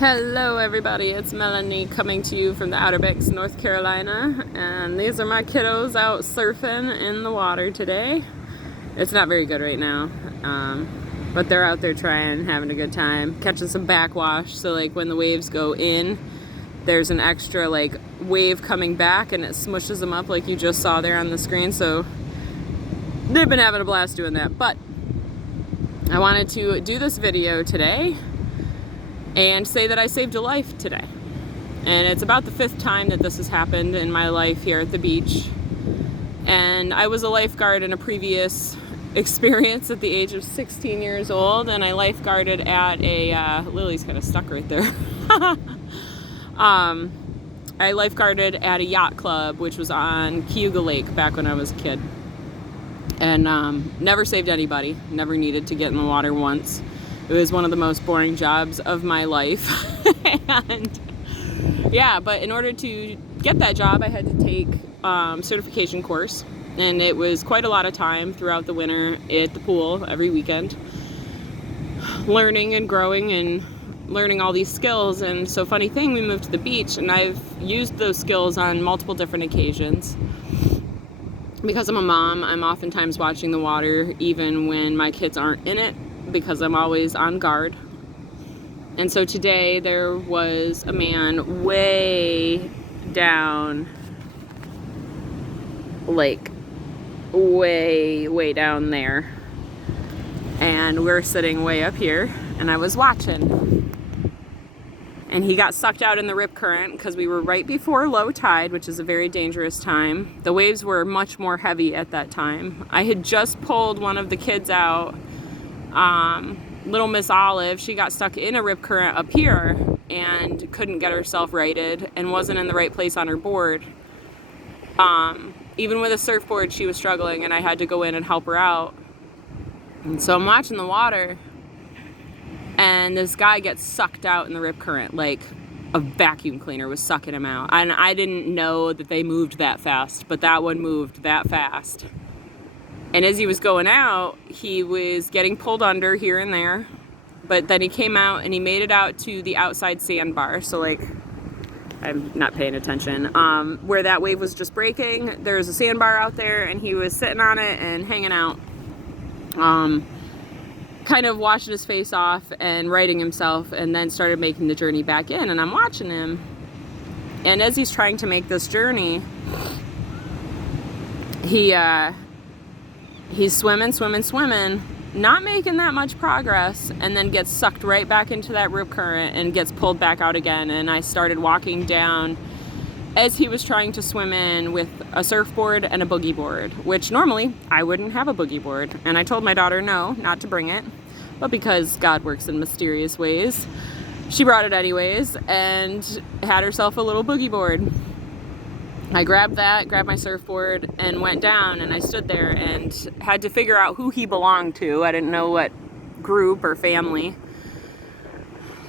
Hello everybody, it's Melanie coming to you from the Outer Banks, North Carolina, and these are my kiddos out surfing in the water today. It's not very good right now, but they're out there trying, having a good time, catching some backwash, so like when the waves go in, there's an extra like wave coming back and it smushes them up like you just saw there on the screen, so they've been having a blast doing that. But I wanted to do this video today and say that I saved a life today. And it's about the 5th time that this has happened in my life here at the beach. And I was a lifeguard in a previous experience at the age of 16 years old, and I lifeguarded at a, Lily's kind of stuck right there. I lifeguarded at a yacht club, which was on Cayuga Lake back when I was a kid. And never saved anybody, never needed to get in the water once. It was one of the most boring jobs of my life. And yeah, but in order to get that job, I had to take certification course. And it was quite a lot of time throughout the winter at the pool every weekend, learning and growing and learning all these skills. And so funny thing, we moved to the beach and I've used those skills on multiple different occasions. Because I'm a mom, I'm oftentimes watching the water even when my kids aren't in it, because I'm always on guard. And so today there was a man way down, like way down there, and we're sitting way up here, and I was watching, and he got sucked out in the rip current because we were right before low tide, which is a very dangerous time. The waves were much more heavy at that time. I had just pulled one of the kids out, little Miss Olive. She got stuck in a rip current up here and couldn't get herself righted and wasn't in the right place on her board. Even with a surfboard, she was struggling, and I had to go in and help her out. And so I'm watching the water, and this guy gets sucked out in the rip current like a vacuum cleaner was sucking him out. And I didn't know that they moved that fast, but that one moved that fast. And as he was going out, he was getting pulled under here and there. But then he came out and he made it out to the outside sandbar. So like, I'm not paying attention. Where that wave was just breaking, there's a sandbar out there, and he was sitting on it and hanging out. Kind of washing his face off and righting himself, and then started making the journey back in. And I'm watching him. And as he's trying to make this journey, he's swimming, not making that much progress, and then gets sucked right back into that rip current and gets pulled back out again. And I started walking down as he was trying to swim in with a surfboard and a boogie board, which normally I wouldn't have a boogie board. And I told my daughter no, not to bring it. But because God works in mysterious ways, she brought it anyways and had herself a little boogie board. I grabbed my surfboard, and went down, and I stood there and had to figure out who he belonged to. I didn't know what group or family.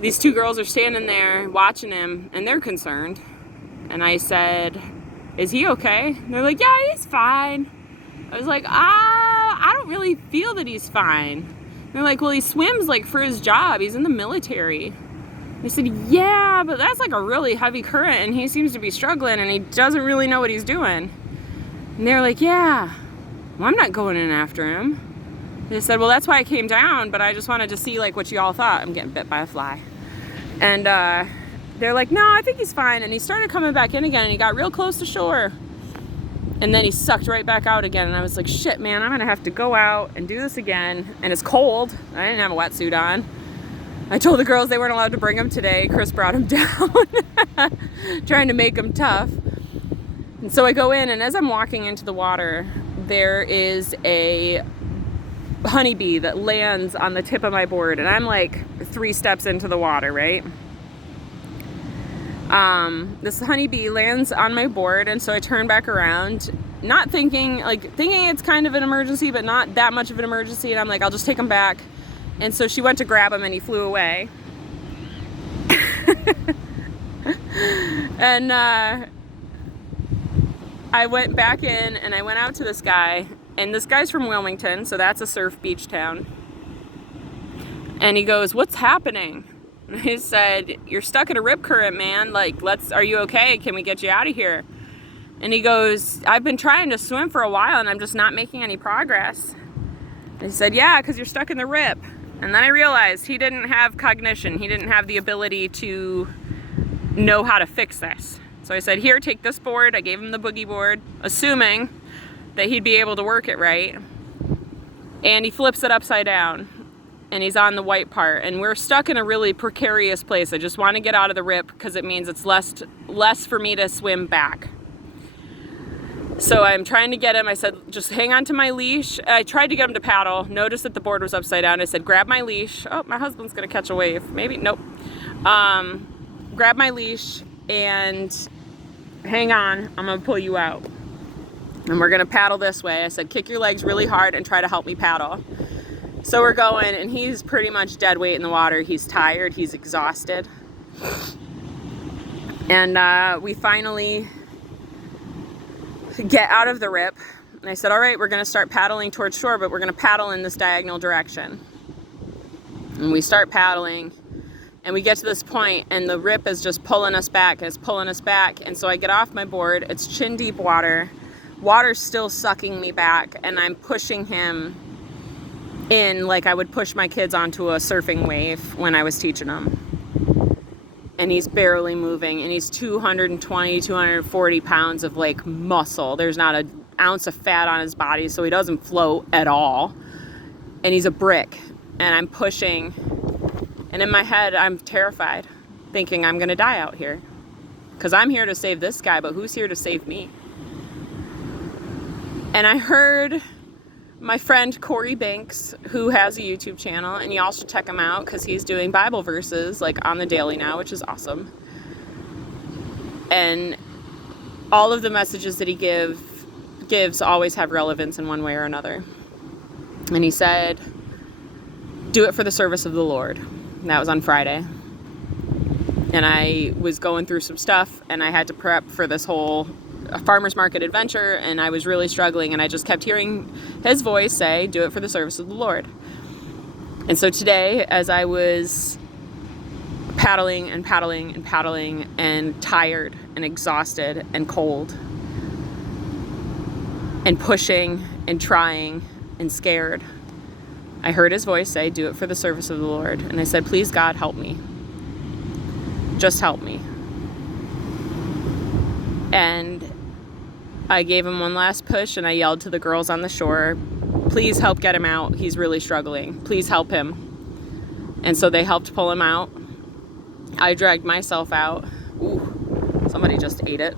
These 2 girls are standing there watching him, and they're concerned. And I said, "Is he okay?" And they're like, "Yeah, he's fine." I was like, I don't really feel that he's fine. And they're like, "Well, he swims like for his job. He's in the military." I said, "Yeah, but that's like a really heavy current, and he seems to be struggling, and he doesn't really know what he's doing." And they're like, "Yeah, well, I'm not going in after him." They said, "Well, that's why I came down, but I just wanted to see like what you all thought." I'm getting bit by a fly. And they're like, "No, I think he's fine." And he started coming back in again, and he got real close to shore. And then he sucked right back out again, and I was like, shit, man, I'm gonna have to go out and do this again. And it's cold. I didn't have a wetsuit on. I told the girls they weren't allowed to bring him today. Chris brought him down, trying to make him tough. And so I go in, and as I'm walking into the water, there is a honeybee that lands on the tip of my board, and I'm like 3 steps into the water, right? This honeybee lands on my board, and so I turn back around, not thinking it's kind of an emergency, but not that much of an emergency, and I'm like, I'll just take him back. And so she went to grab him, and he flew away. And I went back in, and I went out to this guy, and this guy's from Wilmington, so that's a surf beach town. And he goes, "What's happening?" He said, "You're stuck in a rip current, man. Like, are you okay? Can we get you out of here?" And he goes, "I've been trying to swim for a while and I'm just not making any progress." And he said, "Yeah, because you're stuck in the rip." And then I realized he didn't have cognition. He didn't have the ability to know how to fix this. So I said, "Here, take this board." I gave him the boogie board, assuming that he'd be able to work it right. And he flips it upside down. And he's on the white part, and we're stuck in a really precarious place. I just want to get out of the rip because it means it's less for me to swim back. So I'm trying to get him. I said, "Just hang on to my leash." I tried to get him to paddle. Noticed that the board was upside down. I said, "Grab my leash." Oh, my husband's gonna catch a wave. Maybe, nope. Grab my leash and hang on. I'm gonna pull you out. And we're gonna paddle this way. I said, "Kick your legs really hard and try to help me paddle." So we're going, and he's pretty much dead weight in the water. He's tired, he's exhausted. And we finally get out of the rip. And I said, "All right, we're gonna start paddling towards shore, but we're gonna paddle in this diagonal direction." And we start paddling, and we get to this point, and the rip is just pulling us back, and it's pulling us back. And so I get off my board, it's chin deep water. Water's still sucking me back, and I'm pushing him in like I would push my kids onto a surfing wave when I was teaching them. And he's barely moving, and he's 220, 240 pounds of like muscle. There's not an ounce of fat on his body, so he doesn't float at all. And he's a brick, and I'm pushing, and in my head I'm terrified, thinking I'm gonna die out here because I'm here to save this guy, but who's here to save me? And I heard my friend Corey Banks, who has a YouTube channel, and y'all should check him out because he's doing Bible verses like on the daily now, which is awesome. And all of the messages that he gives always have relevance in one way or another. And he said, "Do it for the service of the Lord." And that was on Friday. And I was going through some stuff, and I had to prep for this whole farmer's market adventure, and I was really struggling, and I just kept hearing his voice say, "Do it for the service of the Lord." And so today, as I was paddling and paddling and paddling and tired and exhausted and cold and pushing and trying and scared, I heard his voice say, "Do it for the service of the Lord." And I said, "Please, God, help me. Just help me." And I gave him one last push, and I yelled to the girls on the shore, "Please help get him out. He's really struggling. Please help him." And so they helped pull him out. I dragged myself out. Ooh, somebody just ate it.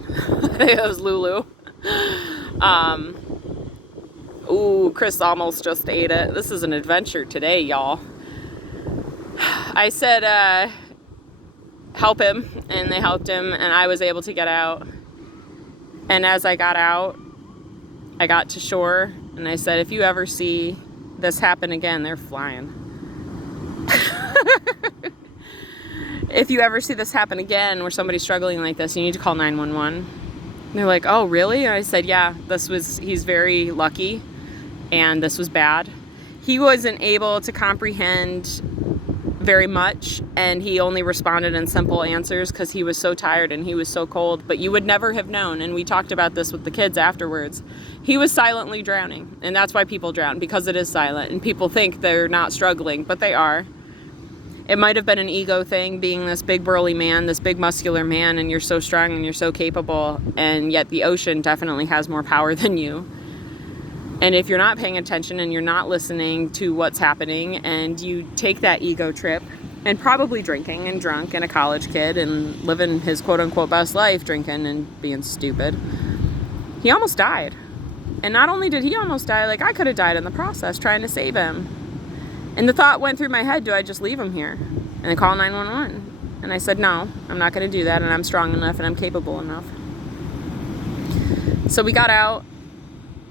It was Lulu. Ooh, Chris almost just ate it. This is an adventure today, y'all. I said, help him, and they helped him, and I was able to get out. And as I got out, I got to shore, and I said, "If you ever see this happen again," they're flying. "If you ever see this happen again where somebody's struggling like this, you need to call 911. And they're like, "Oh, really?" And I said, "Yeah, he's very lucky, and this was bad." He wasn't able to comprehend very much, and he only responded in simple answers because he was so tired and he was so cold, but you would never have known. And we talked about this with the kids afterwards. He was silently drowning, and that's why people drown, because it is silent, and people think they're not struggling, but they are. It might have been an ego thing, being this big burly man, this big muscular man, and you're so strong and you're so capable, and yet the ocean definitely has more power than you. And if you're not paying attention and you're not listening to what's happening, and you take that ego trip, and probably drinking and drunk and a college kid and living his quote-unquote best life, drinking and being stupid, he almost died. And not only did he almost die, like I could have died in the process trying to save him. And the thought went through my head, do I just leave him here and I call 911? And I said, no, I'm not going to do that, and I'm strong enough and I'm capable enough. So we got out,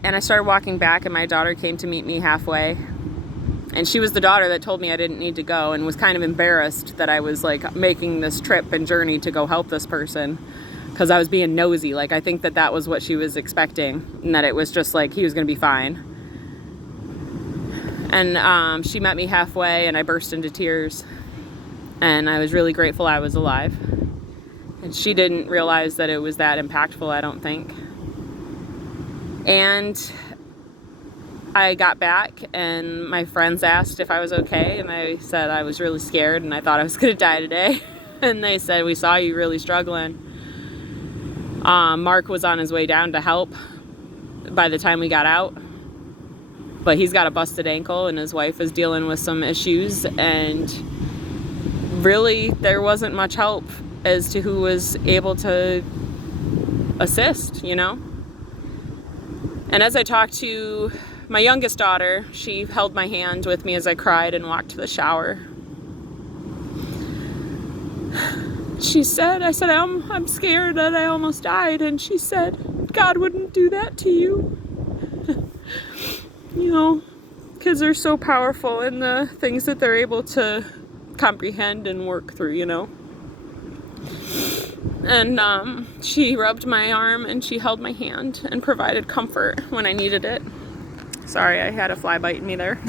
and I started walking back, and my daughter came to meet me halfway. And she was the daughter that told me I didn't need to go, and was kind of embarrassed that I was like making this trip and journey to go help this person, because I was being nosy. Like, I think that was what she was expecting, and that it was just like he was going to be fine. And she met me halfway, and I burst into tears. And I was really grateful I was alive. And she didn't realize that it was that impactful, I don't think. And I got back and my friends asked if I was okay, and I said I was really scared and I thought I was gonna die today. And they said, we saw you really struggling. Mark was on his way down to help by the time we got out, but he's got a busted ankle and his wife is dealing with some issues, and really there wasn't much help as to who was able to assist, you know? And as I talked to my youngest daughter, she held my hand with me as I cried and walked to the shower. She said, I said, I'm scared that I almost died. And she said, God wouldn't do that to you. You know, kids are so powerful in the things that they're able to comprehend and work through, you know. And she rubbed my arm and she held my hand and provided comfort when I needed it. Sorry, I had a fly biting me there.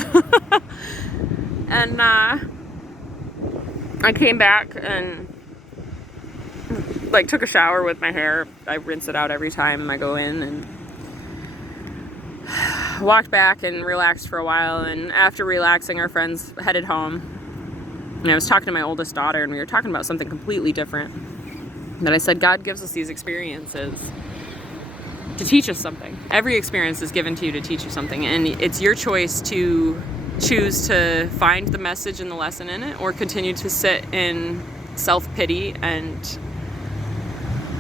And I came back and like took a shower with my hair. I rinse it out every time I go in, and walked back and relaxed for a while. And after relaxing, our friends headed home. And I was talking to my oldest daughter, and we were talking about something completely different. That I said, God gives us these experiences to teach us something. Every experience is given to you to teach you something, and it's your choice to choose to find the message and the lesson in it, or continue to sit in self-pity and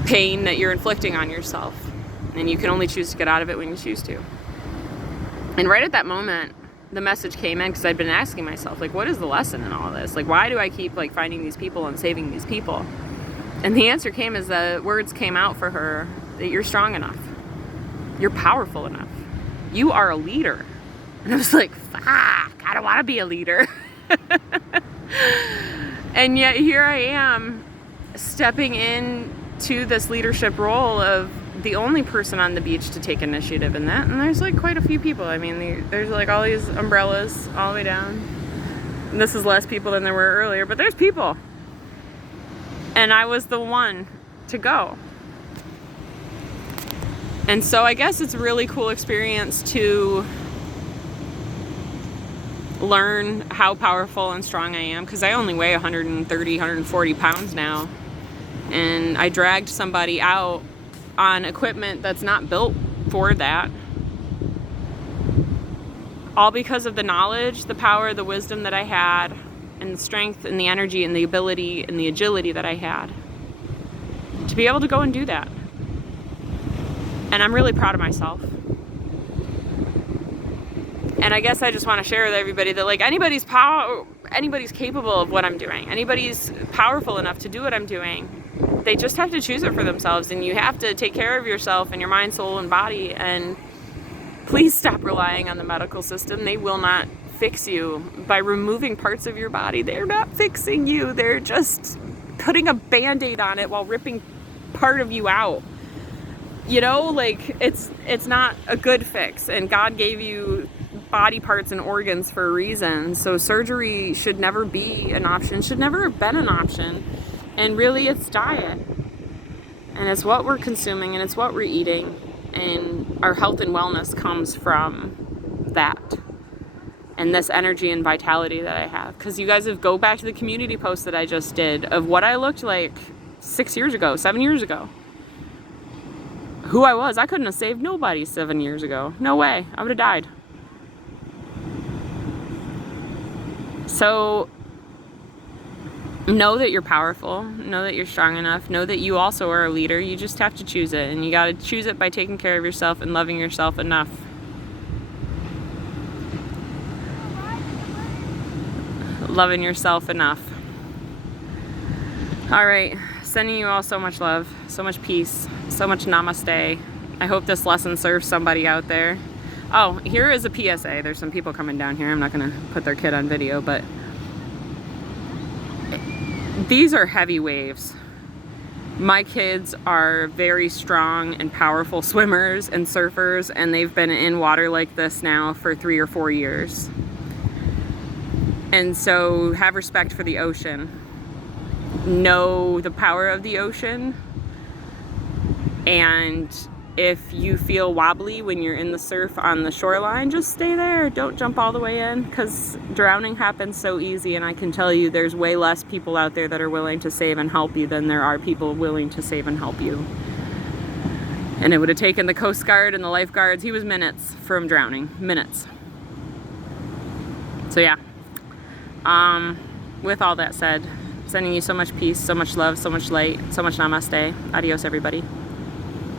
pain that you're inflicting on yourself. And you can only choose to get out of it when you choose to. And right at that moment, the message came in, because I'd been asking myself, like, what is the lesson in all of this? Like, why do I keep like finding these people and saving these people? And the answer came as the words came out for her, that you're strong enough. You're powerful enough. You are a leader. And I was like, fuck, I don't want to be a leader. And yet here I am, stepping into this leadership role of the only person on the beach to take initiative in that. And there's like quite a few people. I mean, there's like all these umbrellas all the way down. And this is less people than there were earlier, but there's people. And I was the one to go. And so I guess it's a really cool experience to learn how powerful and strong I am, because I only weigh 130, 140 pounds now. And I dragged somebody out on equipment that's not built for that. All because of the knowledge, the power, the wisdom that I had, and the strength and the energy and the ability and the agility that I had to be able to go and do that. And I'm really proud of myself. And I guess I just want to share with everybody that like anybody's capable of what I'm doing. Anybody's powerful enough to do what I'm doing. They just have to choose it for themselves, and you have to take care of yourself and your mind, soul, and body. And please stop relying on the medical system. They will not fix you by removing parts of your body. They're not fixing you. They're just putting a Band-Aid on it while ripping part of you out. You know, like it's not a good fix. And God gave you body parts and organs for a reason. So surgery should never be an option, should never have been an option. And really it's diet. And it's what we're consuming and it's what we're eating. And our health and wellness comes from that. And this energy and vitality that I have. Because you guys go back to the community post that I just did of what I looked like 6 years ago, 7 years ago. Who I was. I couldn't have saved nobody 7 years ago. No way. I would have died. So know that you're powerful. Know that you're strong enough. Know that you also are a leader. You just have to choose it. And you got to choose it by taking care of yourself and loving yourself enough. Loving yourself enough. All right. Sending you all so much love, so much peace, so much namaste. I hope this lesson serves somebody out there. Oh, here is a PSA. There's some people coming down here. I'm not going to put their kid on video, but these are heavy waves. My kids are very strong and powerful swimmers and surfers, and they've been in water like this now for 3 or 4 years. And so have respect for the ocean. know the power of the ocean. And if you feel wobbly when you're in the surf on the shoreline, just stay there. Don't jump all the way in, because drowning happens so easy, and I can tell you there's way less people out there that are willing to save and help you than there are people willing to save and help you. And it would have taken the Coast Guard and the lifeguards, he was minutes from drowning. Minutes. So yeah. With all that said, sending you so much peace, so much love, so much light, so much namaste. Adios, everybody.